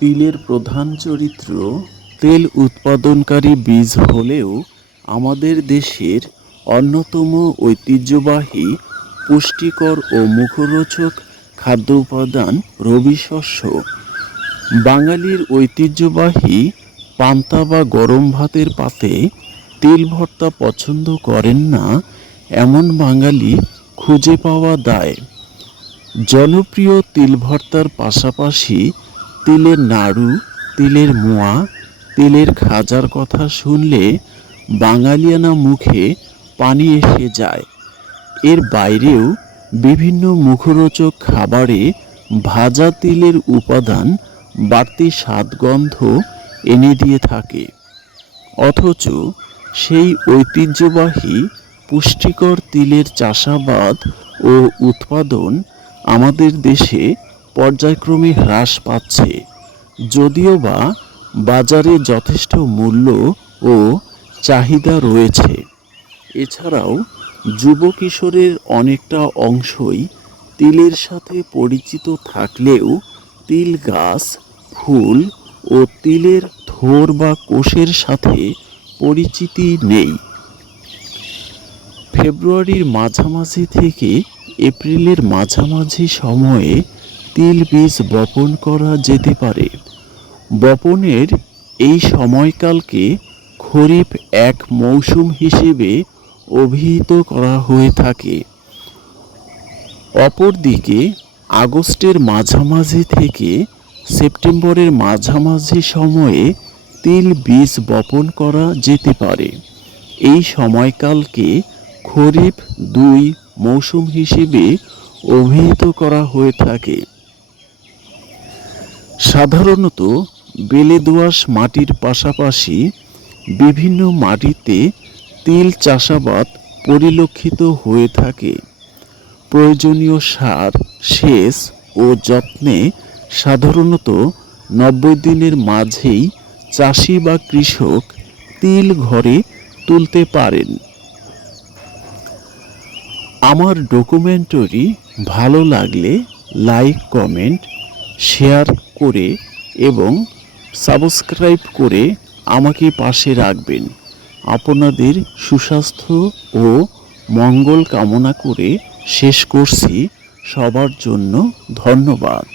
তিলের প্রধান চরিত্র তেল উৎপাদনকারী বীজ হলেও আমাদের দেশের অন্যতম ঐতিহ্যবাহী, পুষ্টিকর ও মুখরোচক খাদ্য উপাদান রবি শস্য। বাঙালির ঐতিহ্যবাহী পান্তা বা গরম ভাতের পাতে তিল ভর্তা পছন্দ করেন না এমন বাঙালি খুঁজে পাওয়া দায়। জনপ্রিয় তিল ভর্তার পাশাপাশি তিলের নাড়ু, তিলের মোয়া, তিলের খাজার কথা শুনলে বাঙালিয়ানা মুখে পানি এসে যায়। এর বাইরেও বিভিন্ন মুখরোচক খাবারে ভাজা তিলের উপাদান বাড়তি স্বাদগন্ধ এনে দিয়ে থাকে। অথচ সেই ঐতিহ্যবাহী পুষ্টিকর তিলের চাষাবাদ ও উৎপাদন আমাদের দেশে পর্যায়ক্রমে হ্রাস পাচ্ছে। যদিও বা বাজারে যথেষ্ট মূল্য ও চাহিদা রয়েছে। এছাড়াও যুব কিশোরের অনেকটা অংশই তিলের সাথে পরিচিত থাকলেও তিল গাছ, ফুল ও তিলের থোর বা কোষের সাথে পরিচিতি নেই। ফেব্রুয়ারির মাঝামাঝি থেকে এপ্রিলের মাঝামাঝি সময়ে তিল বীজ বপন করা যেতে পারে। বপনের এই সময়কালকে খরিফ এক মৌসুম হিসেবে অভিহিত করা হয়ে থাকে। অপরদিকে আগস্টের মাঝামাঝি থেকে সেপ্টেম্বরের মাঝামাঝি সময়ে তিল বীজ বপন করা যেতে পারে। এই সময়কালকে খরিফ দুই মৌসুম হিসেবে অভিহিত করা হয়ে থাকে। সাধারণত বেলে দোআঁশ মাটির পাশাপাশি বিভিন্ন মাটিতে তিল চাষাবাদ পরিলক্ষিত হয়ে থাকে। প্রয়োজনীয় সার, সেচ ও যত্নে সাধারণত নব্বই দিনের মাঝেই চাষি বা কৃষক তিল ঘরে তুলতে পারেন। আমার ডকুমেন্টারি ভালো লাগলে লাইক, কমেন্ট, শেয়ার করে এবং সাবস্ক্রাইব করে আমাকে পাশে রাখবেন। আপনাদের সুস্বাস্থ্য ও মঙ্গল কামনা করে শেষ করছি। সবার জন্য ধন্যবাদ।